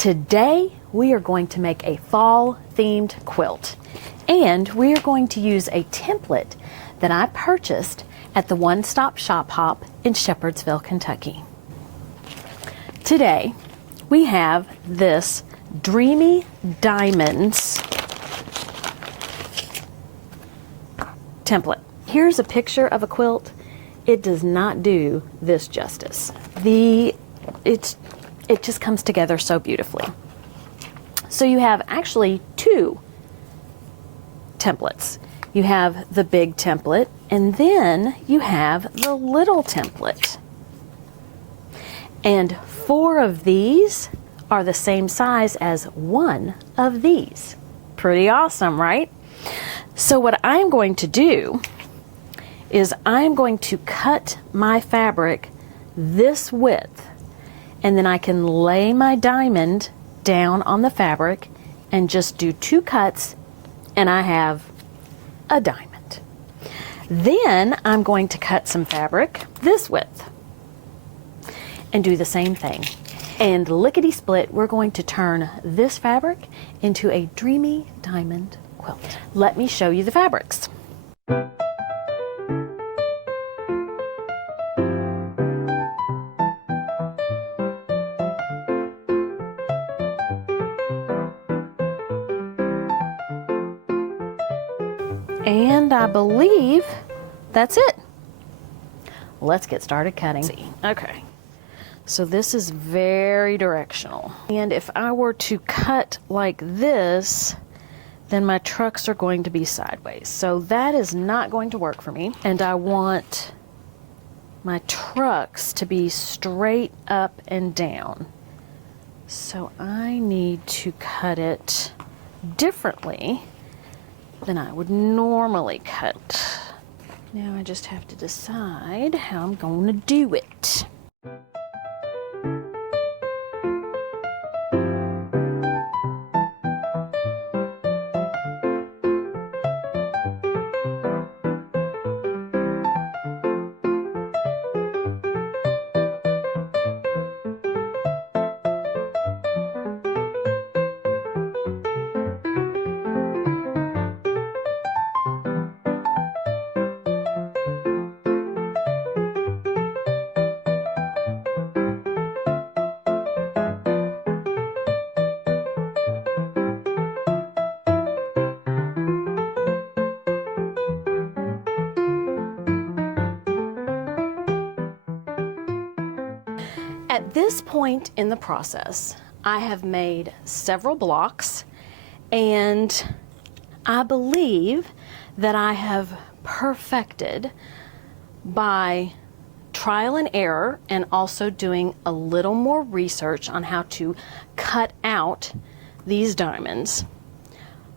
Today we are going to make a fall themed quilt, and we are going to use a template that I purchased at the One Stop Shop Hop in Shepherdsville, Kentucky. Today we have this Dreamy Diamonds template. Here's a picture of a quilt. It does not do this justice. It just comes together so beautifully. So you have actually two templates. You have the big template, and then you have the little template. And 4 of these are the same size as 1 of these. Pretty awesome, right? So what I'm going to do is I'm going to cut my fabric this width, and then I can lay my diamond down on the fabric and just do 2 cuts, and I have a diamond. Then I'm going to cut some fabric this width and do the same thing. And lickety split, we're going to turn this fabric into a Dreamy Diamond quilt. Let me show you the fabrics. And I believe that's it. Let's get started cutting. Okay, so this is very directional. And if I were to cut like this, then my trucks are going to be sideways. So that is not going to work for me. And I want my trucks to be straight up and down. So I need to cut it differently than I would normally cut. Now I just have to decide how I'm going to do it. At this point in the process, I have made several blocks, and I believe that I have perfected, by trial and error and also doing a little more research on how to cut out these diamonds,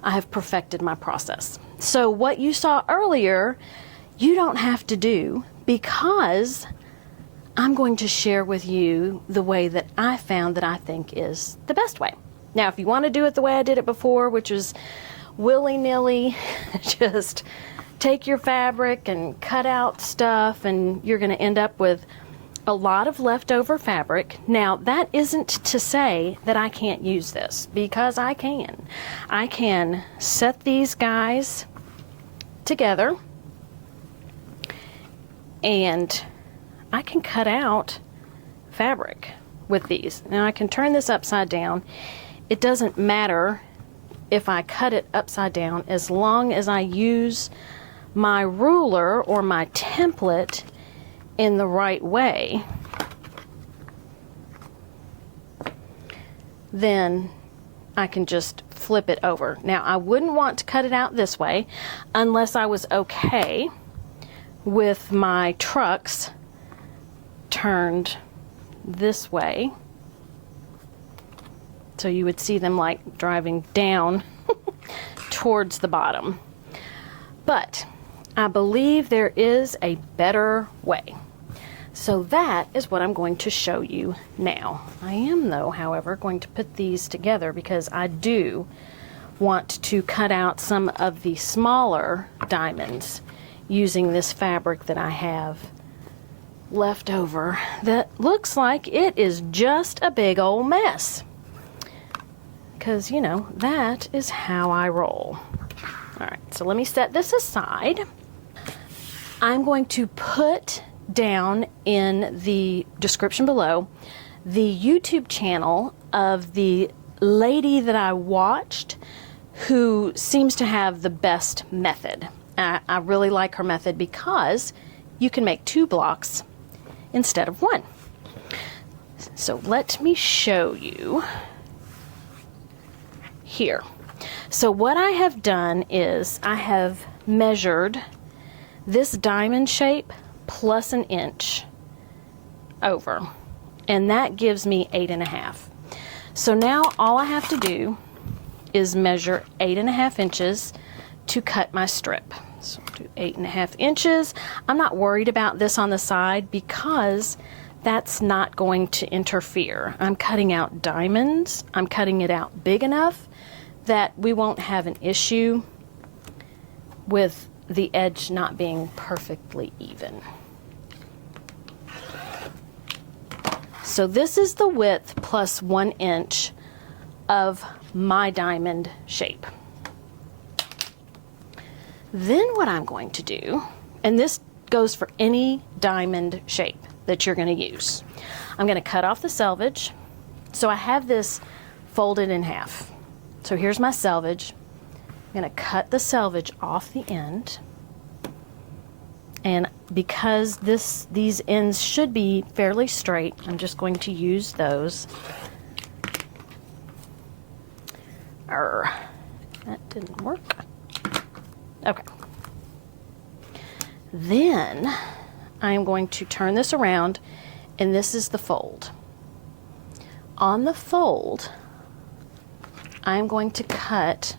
I have perfected my process. So what you saw earlier, you don't have to do, because I'm going to share with you the way that I found that I think is the best way. Now, if you want to do it the way I did it before, which was willy-nilly, just take your fabric and cut out stuff, and you're going to end up with a lot of leftover fabric. Now, that isn't to say that I can't use this, because I can. I can set these guys together, and I can cut out fabric with these. Now I can turn this upside down. It doesn't matter if I cut it upside down, as long as I use my ruler or my template in the right way. Then I can just flip it over. Now I wouldn't want to cut it out this way unless I was okay with my trucks turned this way, so you would see them like driving down towards the bottom. But I believe there is a better way, so that is what I'm going to show you now. I am, though, however, going to put these together because I do want to cut out some of the smaller diamonds using this fabric that I have left over that looks like it is just a big old mess. because, you know, that is how I roll. All right, so let me set this aside. I'm going to put down in the description below the YouTube channel of the lady that I watched who seems to have the best method. I really like her method because you can make 2 blocks instead of 1. So let me show you here. So what I have done is I have measured this diamond shape plus 1 inch over, and that gives me 8.5. So now all I have to do is measure 8.5 inches to cut my strip. So I'll do 8.5 inches. I'm not worried about this on the side because that's not going to interfere. I'm cutting out diamonds. I'm cutting it out big enough that we won't have an issue with the edge not being perfectly even. So this is the width plus 1 inch of my diamond shape. Then what I'm going to do, and this goes for any diamond shape that you're going to use, I'm going to cut off the selvage. So I have this folded in half. So here's my selvage. I'm going to cut the selvage off the end. And because these ends should be fairly straight, I'm just going to use those. That didn't work. Okay. Then I'm going to turn this around, and this is the fold. On the fold, I'm going to cut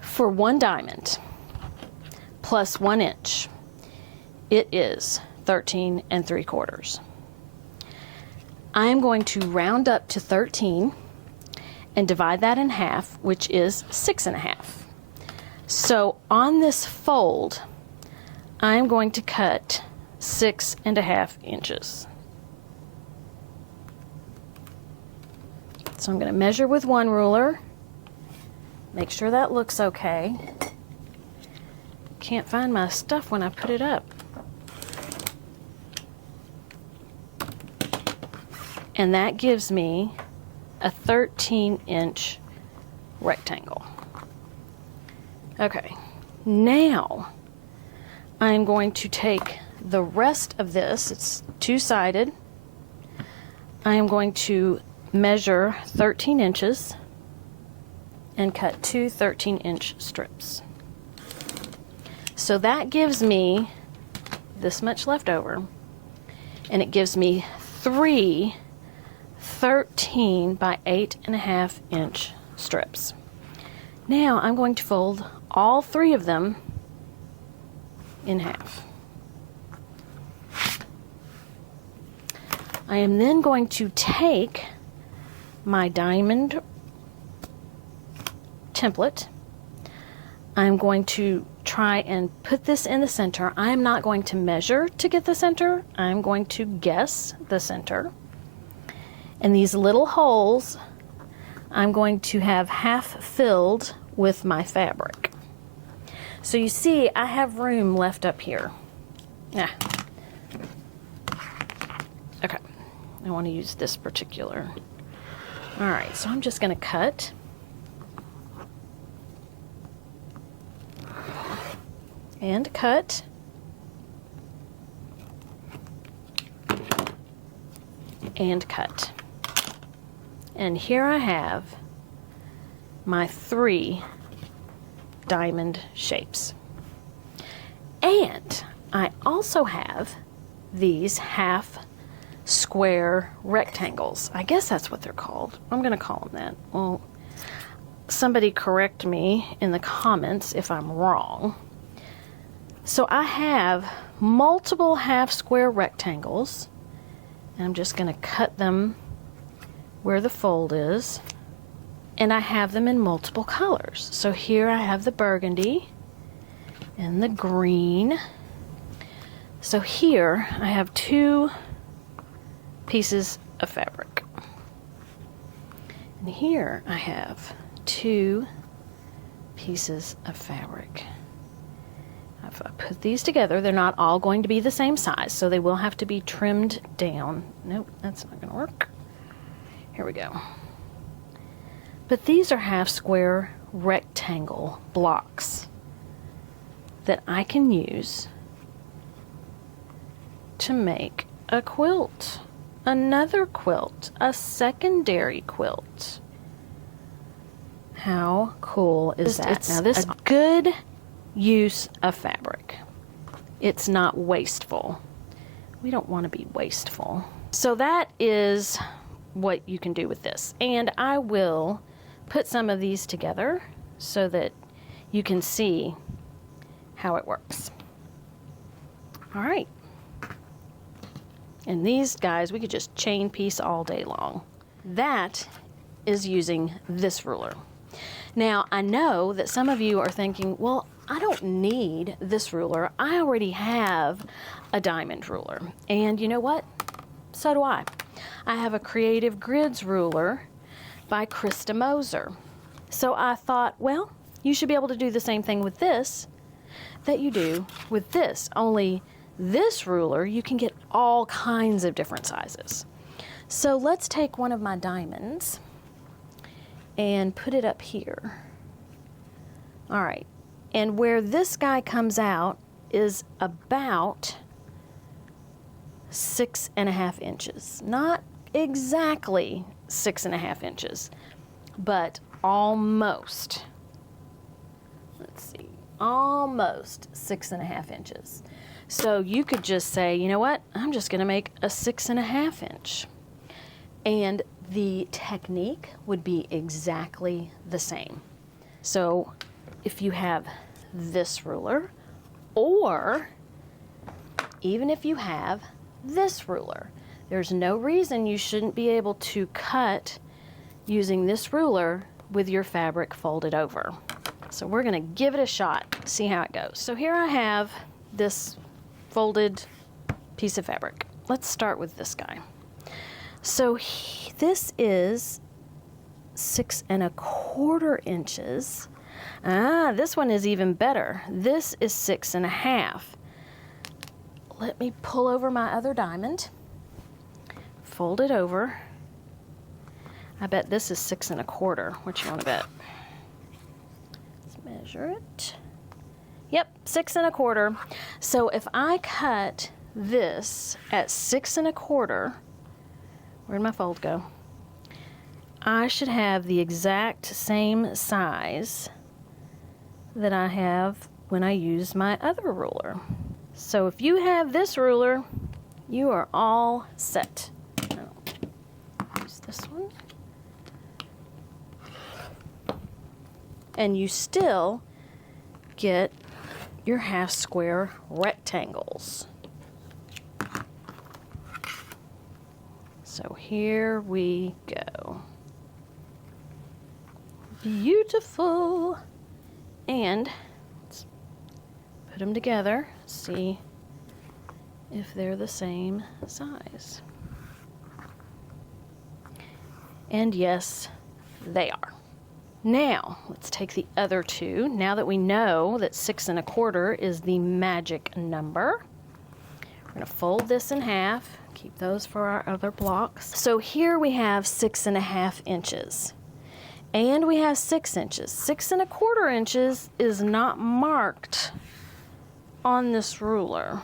for 1 diamond plus 1 inch. It is 13 3/4. I'm going to round up to 13 and divide that in half, which is 6.5. So on this fold, I'm going to cut 6.5 inches. So I'm going to measure with 1 ruler, make sure that looks okay. Can't find my stuff when I put it up. And that gives me a 13-inch rectangle. Okay, now I'm going to take the rest of this, it's 2-sided. I am going to measure 13 inches and cut 2 13-inch strips. So that gives me this much left over, and it gives me 3 13 by 8.5 inch strips. Now I'm going to fold all 3 of them in half. I am then going to take my diamond template. I'm going to try and put this in the center. I'm not going to measure to get the center. I'm going to guess the center. And these little holes, I'm going to have half filled with my fabric. So you see, I have room left up here. Yeah. Okay, I want to use this particular. All right, so I'm just going to cut. And cut. And cut. And here I have my 3 diamond shapes. And I also have these half square rectangles. I guess that's what they're called. I'm going to call them that. Well, somebody correct me in the comments if I'm wrong. So I have multiple half square rectangles, and I'm just going to cut them where the fold is, and I have them in multiple colors. So here I have the burgundy and the green. So here I have 2 pieces of fabric. And here I have 2 pieces of fabric. If I put these together, they're not all going to be the same size, so they will have to be trimmed down. Nope, that's not going to work. Here we go. But these are half square rectangle blocks that I can use to make a quilt, another quilt, a secondary quilt. How cool is that? Now this is a good use of fabric. It's not wasteful. We don't want to be wasteful. So that is what you can do with this. And I will put some of these together so that you can see how it works. All right. And these guys, we could just chain piece all day long. That is using this ruler. Now, I know that some of you are thinking, well, I don't need this ruler. I already have a diamond ruler. And you know what? So do I. I have a Creative Grids ruler by Krista Moser. So I thought, well, you should be able to do the same thing with this that you do with this. Only this ruler, you can get all kinds of different sizes. So let's take one of my diamonds and put it up here. All right. And where this guy comes out is about 6.5 inches. Not exactly 6.5 inches, but almost. Let's see, almost 6.5 inches. So you could just say, you know what? I'm just going to make a 6.5 inch. And the technique would be exactly the same. So if you have this ruler, or even if you have this ruler, there's no reason you shouldn't be able to cut using this ruler with your fabric folded over. So we're going to give it a shot, see how it goes. So here I have this folded piece of fabric. Let's start with this guy. So this is 6.25 inches. This one is even better. This is 6.5. Let me pull over my other diamond, fold it over. I bet this is 6.25. What you want to bet? Let's measure it. Yep, 6.25. So if I cut this at 6.25, where'd my fold go? I should have the exact same size that I have when I use my other ruler. So if you have this ruler, you are all set. Use this one. And you still get your half square rectangles. So here we go. Beautiful. And let's put them together, see if they're the same size. And yes, they are. Now, let's take the other two. Now that we know that 6.25 is the magic number, we're going to fold this in half, keep those for our other blocks. So here we have 6.5 inches. And we have 6 inches. 6.25 inches is not marked on this ruler.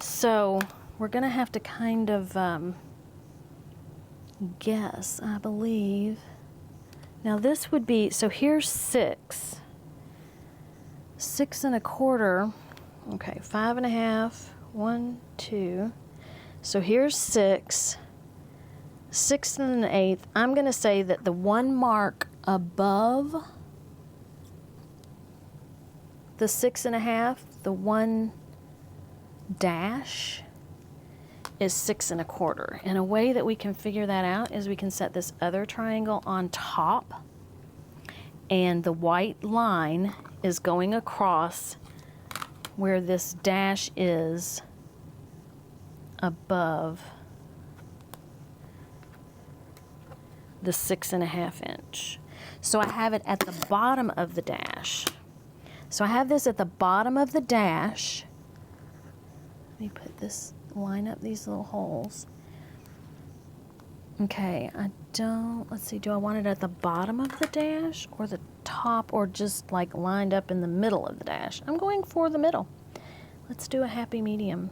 So we're going to have to kind of guess, I believe. Now this would be, so here's 6. 6.25, okay, 5.5, 1, 2. So here's 6. 6 1/8. I'm going to say that the one mark above the 6.5, the one dash, is 6.25. And a way that we can figure that out is we can set this other triangle on top, and the white line is going across where this dash is the 6.5 inch. So I have it at the bottom of the dash. So I have this at the bottom of the dash. Let me put this, line up these little holes. Okay, let's see, do I want it at the bottom of the dash or the top, or just like lined up in the middle of the dash? I'm going for the middle. Let's do a happy medium.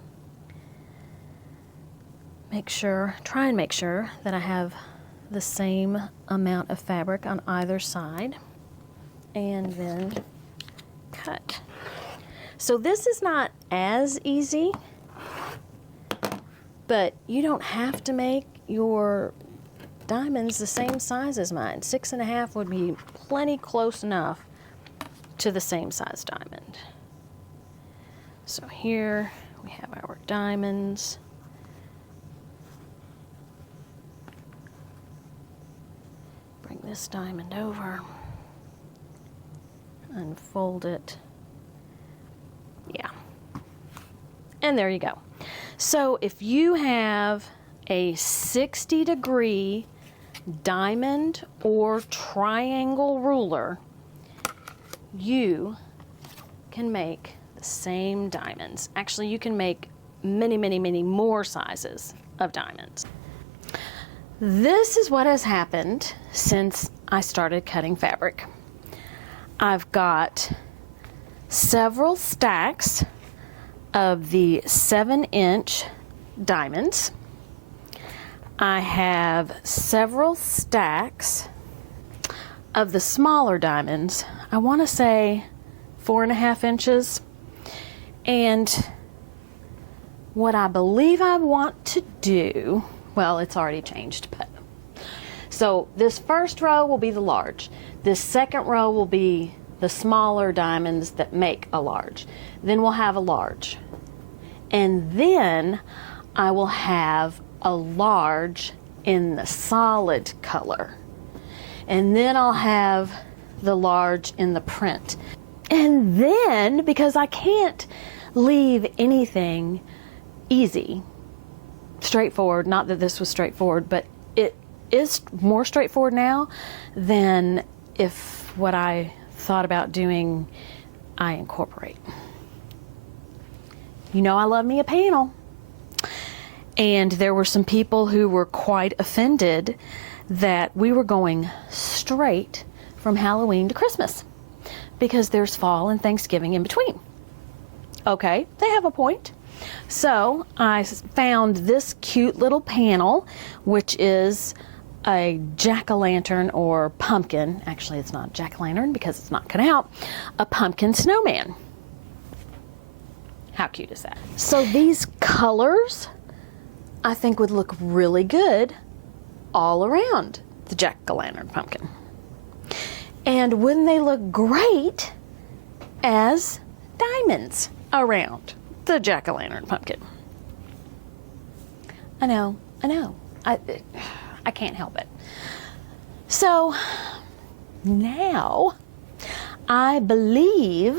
Try and make sure that I have the same amount of fabric on either side, and then cut. So this is not as easy, but you don't have to make your diamonds the same size as mine. 6.5 would be plenty close enough to the same size diamond. So here we have our diamonds. Bring this diamond over, unfold it. Yeah. And there you go. So if you have a 60-degree diamond or triangle ruler, you can make the same diamonds. Actually, you can make many, many, many more sizes of diamonds. This is what has happened since I started cutting fabric. I've got several stacks of the 7-inch diamonds. I have several stacks of the smaller diamonds. I want to say 4.5 inches. And what I believe I want to do, well, it's already changed, but so this first row will be the large. This second row will be the smaller diamonds that make a large. Then we'll have a large. And then I will have a large in the solid color. And then I'll have the large in the print. And then, because I can't leave anything easy, straightforward, not that this was straightforward, but it is more straightforward now than if what I thought about doing, I incorporate. You know, I love me a panel. And there were some people who were quite offended that we were going straight from Halloween to Christmas because there's fall and Thanksgiving in between. Okay, they have a point. So I found this cute little panel, which is a jack-o'-lantern or pumpkin. Actually, it's not jack-o'-lantern because it's not cut out. A pumpkin snowman. How cute is that? So these colors, I think, would look really good all around the jack-o'-lantern pumpkin. And wouldn't they look great as diamonds around the jack-o'-lantern pumpkin? I know. I can't help it. So now I believe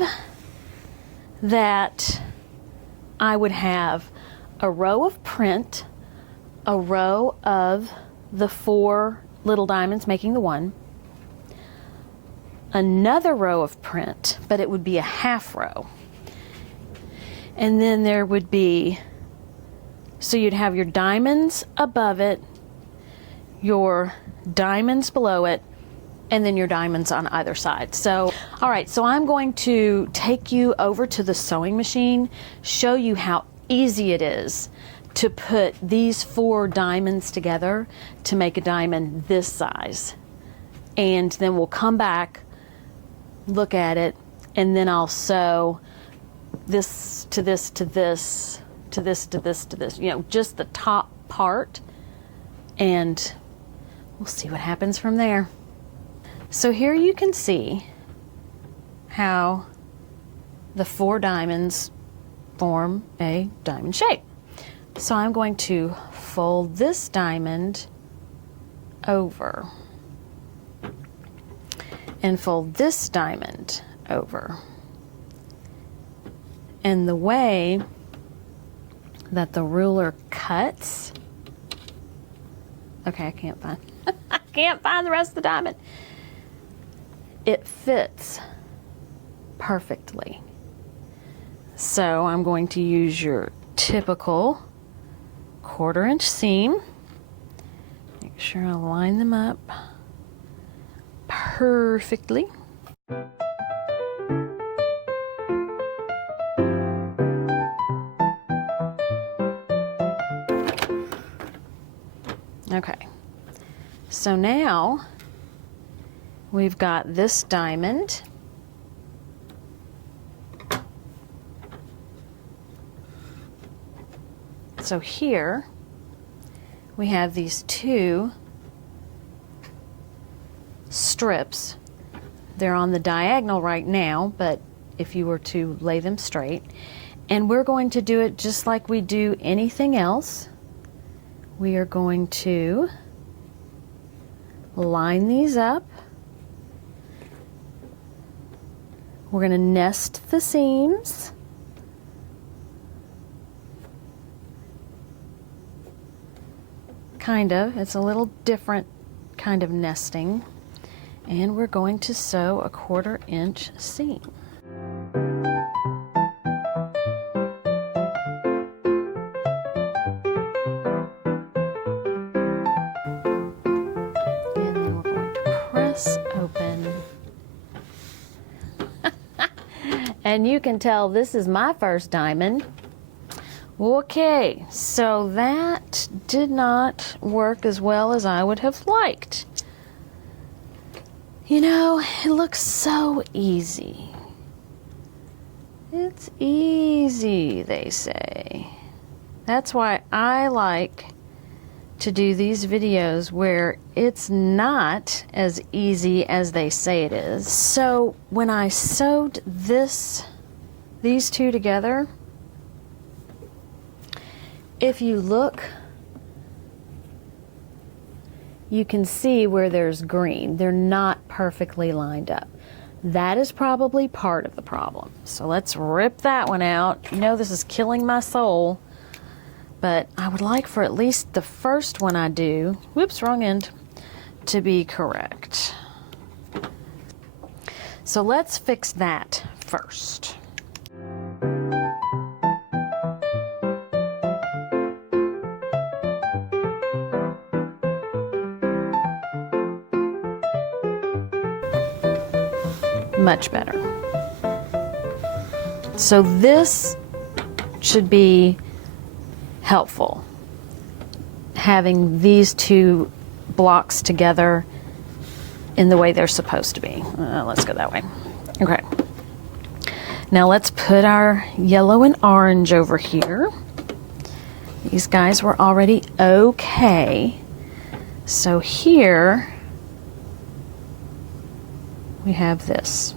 that I would have a row of print, a row of the 4 little diamonds making the 1, another row of print, but it would be a half row. And then there would be, so you'd have your diamonds above it, your diamonds below it, and then your diamonds on either side. So, all right, so I'm going to take you over to the sewing machine, show you how easy it is to put these 4 diamonds together to make a diamond this size. And then we'll come back, look at it, and then I'll sew this to this to this to this to this to this, you know, just the top part, and we'll see what happens from there. So here you can see how the 4 diamonds form a diamond shape. So I'm going to fold this diamond over and fold this diamond over. And the way that the ruler cuts, okay, I can't find can't find the rest of the diamond. It fits perfectly. So I'm going to use your typical 1/4 inch seam. Make sure I line them up perfectly. Okay, so now we've got this diamond. So here we have these 2 strips. They're on the diagonal right now, but if you were to lay them straight, and we're going to do it just like we do anything else. We are going to line these up. We're going to nest the seams. Kind of. It's a little different kind of nesting. And we're going to sew a 1/4 inch seam. And then we're going to press open. And you can tell this is my first diamond. Okay, so that did not work as well as I would have liked. You know, it looks so easy. It's easy, they say. That's why I like to do these videos where it's not as easy as they say it is. So when I sewed these 2 together, if you look, you can see where there's green. They're not perfectly lined up. That is probably part of the problem. So let's rip that one out. You know, this is killing my soul, but I would like for at least the first one I do, whoops, wrong end, to be correct. So let's fix that first. Much better. So this should be helpful, having these 2 blocks together in the way they're supposed to be. Let's go that way. Okay. Now let's put our yellow and orange over here. These guys were already okay. So here we have this,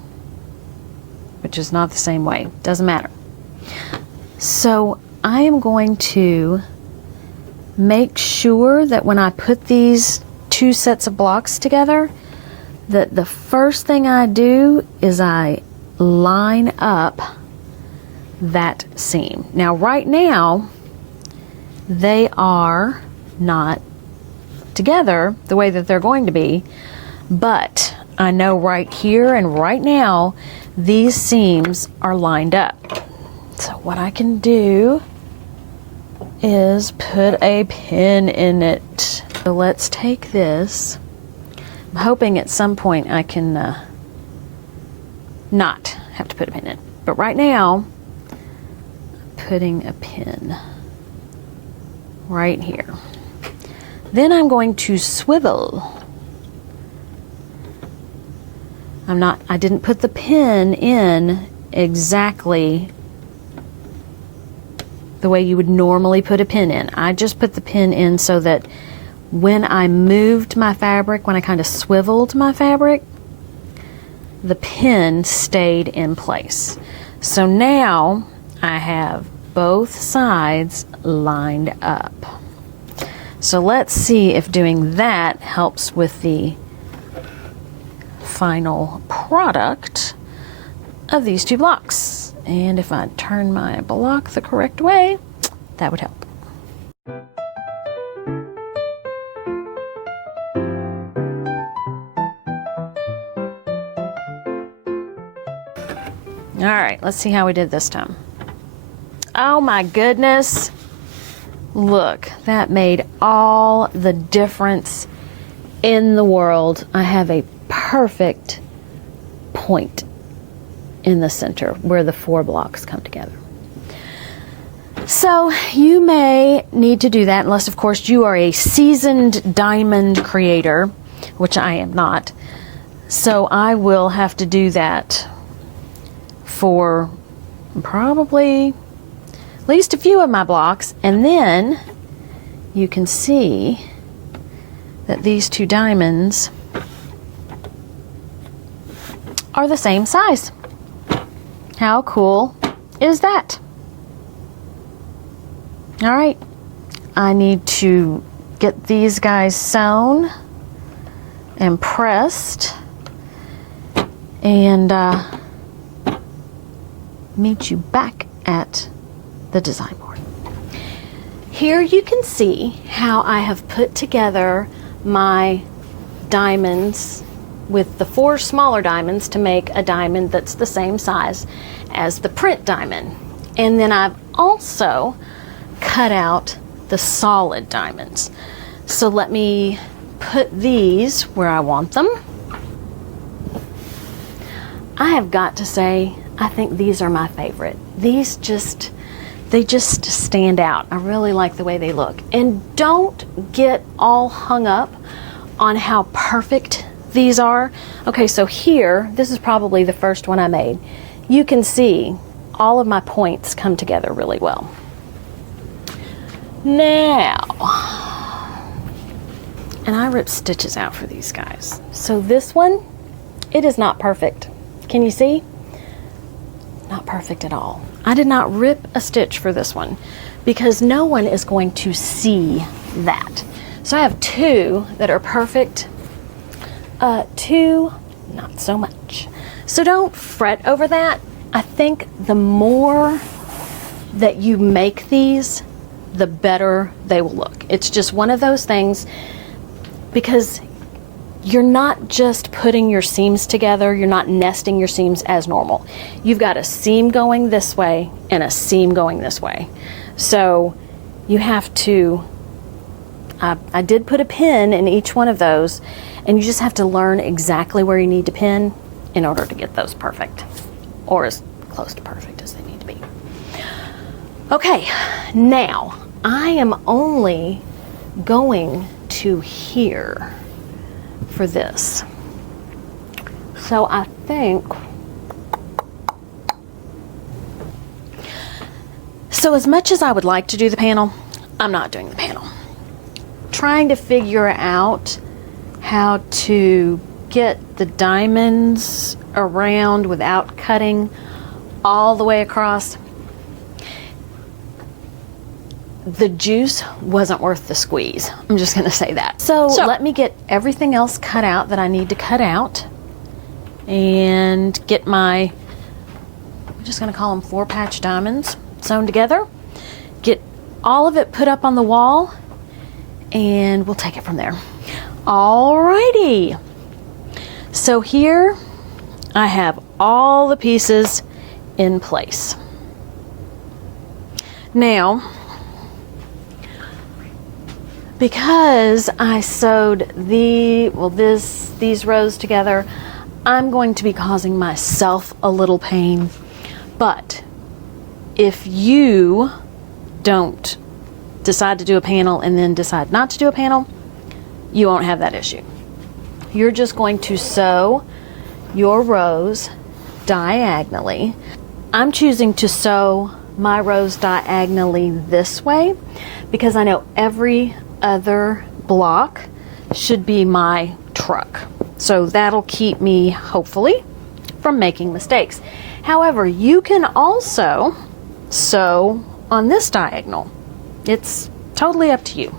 which is not the same way. Doesn't matter. So I am going to make sure that when I put these 2 sets of blocks together, that the first thing I do is I line up that seam. Now right now, they are not together the way that they're going to be, but I know right here and right now these seams are lined up. So what I can do is put a pin in it. So let's take this. I'm hoping at some point I can not have to put a pin in. But right now, I'm putting a pin right here. Then I'm going to swivel. I didn't put the pin in exactly the way you would normally put a pin in. I just put the pin in so that when I moved my fabric, when I kind of swiveled my fabric, the pin stayed in place. So now I have both sides lined up. So let's see if doing that helps with the final product of these 2 blocks. And if I turn my block the correct way, that would help. All right, let's see how we did this time. Oh my goodness. Look, that made all the difference in the world. I have a perfect point in the center where the 4 blocks come together. So you may need to do that unless, of course, you are a seasoned diamond creator, which I am not. So I will have to do that for probably at least a few of my blocks, and then you can see that these 2 diamonds are the same size. How cool is that? All right, I need to get these guys sewn and pressed and meet you back at the design board. Here you can see how I have put together my diamonds with the 4 smaller diamonds to make a diamond that's the same size as the print diamond. And then I've also cut out the solid diamonds. So let me put these where I want them. I have got to say, I think these are my favorite. These just, they just stand out. I really like the way they look. And don't get all hung up on how perfect these are. Okay, so here, this is probably the first one I made. You can see all of my points come together really well. Now, and I ripped stitches out for these guys. So this one, it is not perfect. Can you see? Not perfect at all. I did not rip a stitch for this one because no one is going to see that. So I have 2 that are perfect, 2 not so much. So don't fret over that. I think the more that you make these, the better they will look. It's just one of those things, because you're not just putting your seams together, you're not nesting your seams as normal. You've got a seam going this way and a seam going this way. So you have to, I did put a pin in each one of those, and you just have to learn exactly where you need to pin in order to get those perfect, or as close to perfect as they need to be. Okay, now I am only going to here for this. So I think, so as much as I would like to do the panel, I'm not doing the panel. Trying to figure out how to get the diamonds around without cutting all the way across. The juice wasn't worth the squeeze. I'm just gonna say that. So let me get everything else cut out that I need to cut out and get my, I'm just gonna call them 4-patch diamonds sewn together. Get all of it put up on the wall and we'll take it from there. Alrighty. So here I have all the pieces in place. Now, because I sewed these rows together, I'm going to be causing myself a little pain. But if you don't decide to do a panel and then decide not to do a panel, you won't have that issue. You're just going to sew your rows diagonally. I'm choosing to sew my rows diagonally this way because I know every other block should be my truck. So that'll keep me, hopefully, from making mistakes. However, you can also sew on this diagonal. It's totally up to you.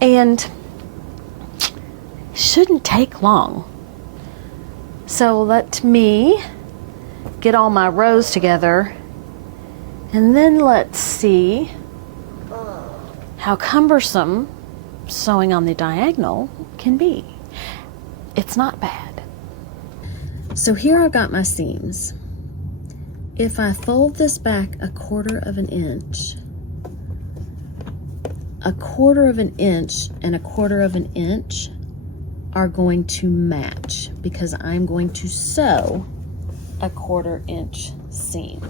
And shouldn't take long. So let me get all my rows together and then let's see how cumbersome sewing on the diagonal can be. It's not bad. So here I've got my seams. If I fold this back a quarter of an inch, a quarter of an inch and a quarter of an inch are going to match because I'm going to sew a 1/4 inch seam.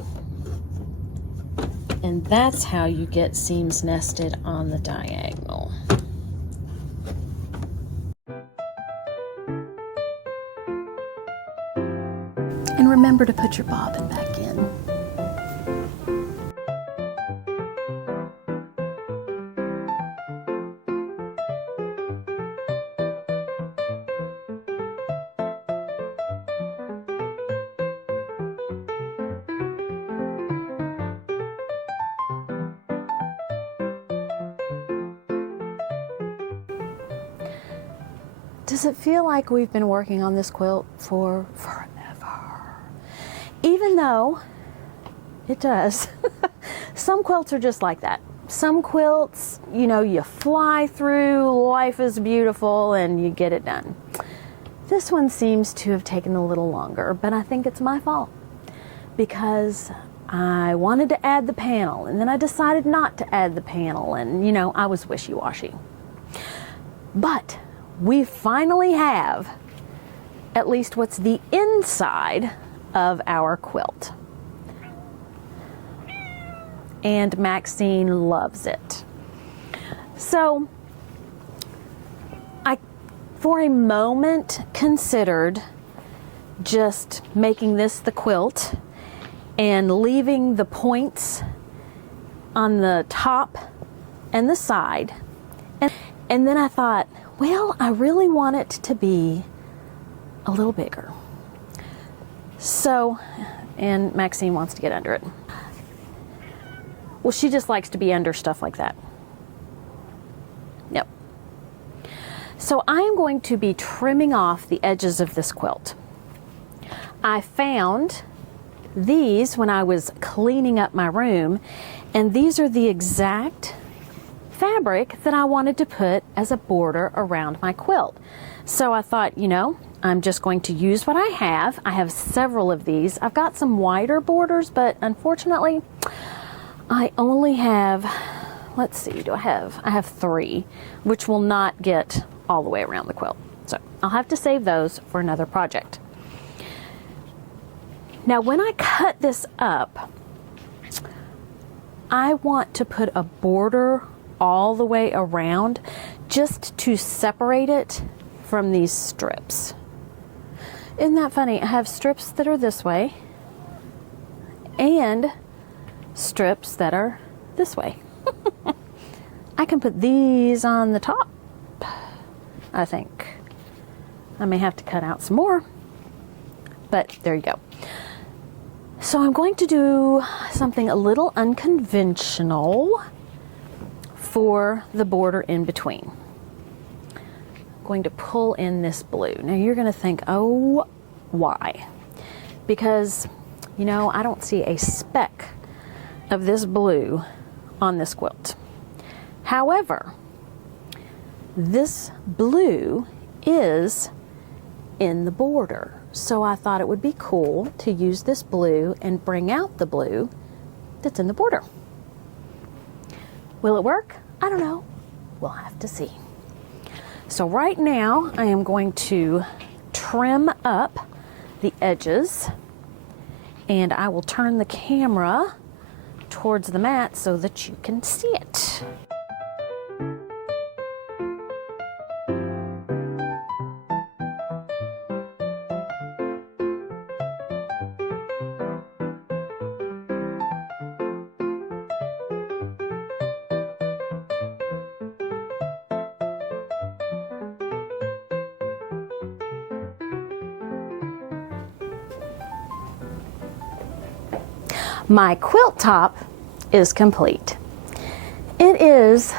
And that's how you get seams nested on the diagonal. And remember to put your bobbin back in. Does it feel like we've been working on this quilt for forever? Even though it does. Some quilts are just like that. Some quilts, you know, you fly through, life is beautiful, and you get it done. This one seems to have taken a little longer, but I think it's my fault because I wanted to add the panel, and then I decided not to add the panel, and, you know, I was wishy-washy. But we finally have at least what's the inside of our quilt. And Maxine loves it. So I, for a moment, considered just making this the quilt and leaving the points on the top and the side. And then I thought, well, I really want it to be a little bigger. So, and Maxine wants to get under it. Well, she just likes to be under stuff like that. Yep. So I am going to be trimming off the edges of this quilt. I found these when I was cleaning up my room, and these are the exact fabric that I wanted to put as a border around my quilt. So I thought, you know, I'm just going to use what I have. I have several of these. I've got some wider borders, but unfortunately, I only have, let's see, I have 3, which will not get all the way around the quilt. So I'll have to save those for another project. Now, when I cut this up, I want to put a border all the way around just to separate it from these strips. Isn't that funny? I have strips that are this way and strips that are this way. I can put these on the top, I think. I may have to cut out some more, but there you go. So I'm going to do something a little unconventional for the border in between. I'm going to pull in this blue. Now you're going to think, oh, why? Because, you know, I don't see a speck of this blue on this quilt. However, this blue is in the border. So I thought it would be cool to use this blue and bring out the blue that's in the border. Will it work? I don't know. We'll have to see. So right now I am going to trim up the edges, and I will turn the camera towards the mat so that you can see it. My quilt top is complete. It is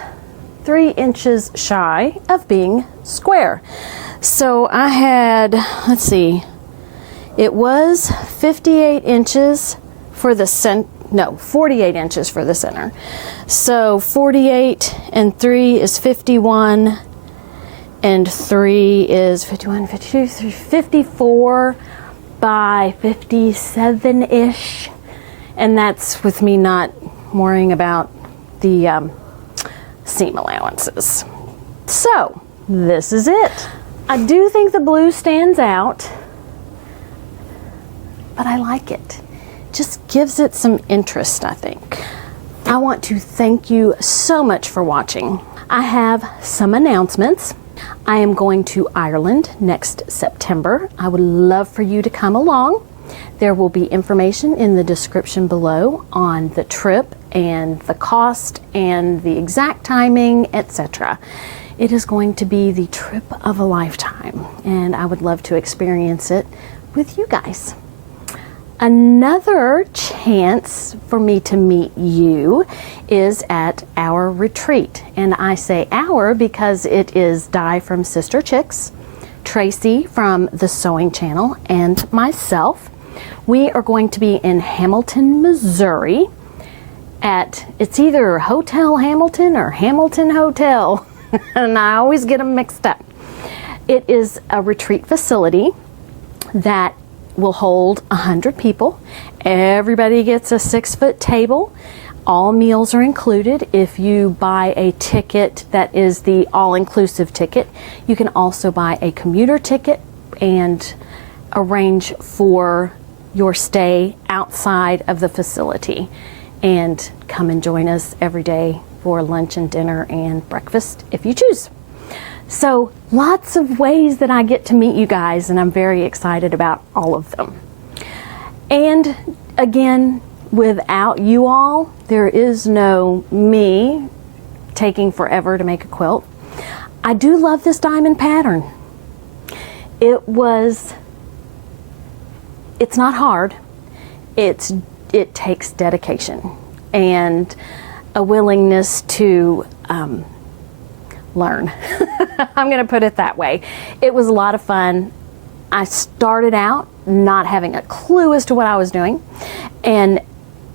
3 inches shy of being square. So I had, let's see, it was 58 inches for the 48 inches for the center. So 48 and 3 is 51, and 3 is 51, 52, 54 by 57-ish. And that's with me not worrying about the seam allowances. So this is it. I do think the blue stands out, but I like it. Just gives it some interest, I think. I want to thank you so much for watching. I have some announcements. I am going to Ireland next September. I would love for you to come along. There will be information in the description below on the trip and the cost and the exact timing, etc. It is going to be the trip of a lifetime, and I would love to experience it with you guys. Another chance for me to meet you is at our retreat. And I say our because it is Di from Sister Chicks, Tracy from the Sewing Channel, and myself. We are going to be in Hamilton, Missouri at, it's either Hotel Hamilton or Hamilton Hotel, and I always get them mixed up. It is a retreat facility that will hold 100 people. Everybody gets a 6-foot table. All meals are included. If you buy a ticket that is the all-inclusive ticket, you can also buy a commuter ticket and arrange for your stay outside of the facility and come and join us every day for lunch and dinner and breakfast if you choose. So lots of ways that I get to meet you guys, and I'm very excited about all of them. And again, without you all, there is no me taking forever to make a quilt. I do love this diamond pattern. It's not hard. It takes dedication and a willingness to learn. I'm going to put it that way. It was a lot of fun. I started out not having a clue as to what I was doing, and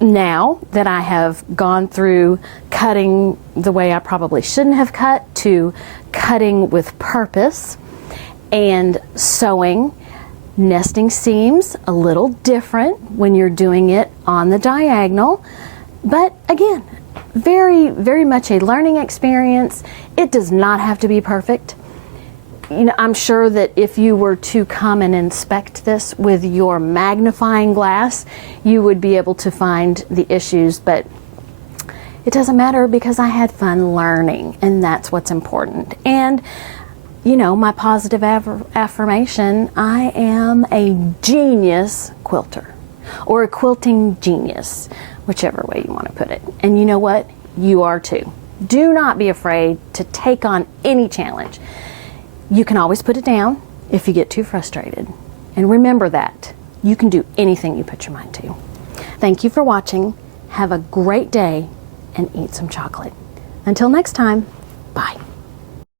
now that I have gone through cutting the way I probably shouldn't have cut to cutting with purpose and sewing, nesting seams a little different when you're doing it on the diagonal, but again, very, very much a learning experience. It does not have to be perfect. You know, I'm sure that if you were to come and inspect this with your magnifying glass, you would be able to find the issues, but it doesn't matter because I had fun learning, and that's what's important. And you know, my positive affirmation, I am a genius quilter, or a quilting genius, whichever way you want to put it. And you know what? You are too. Do not be afraid to take on any challenge. You can always put it down if you get too frustrated. And remember that. You can do anything you put your mind to. Thank you for watching. Have a great day and eat some chocolate. Until next time, bye.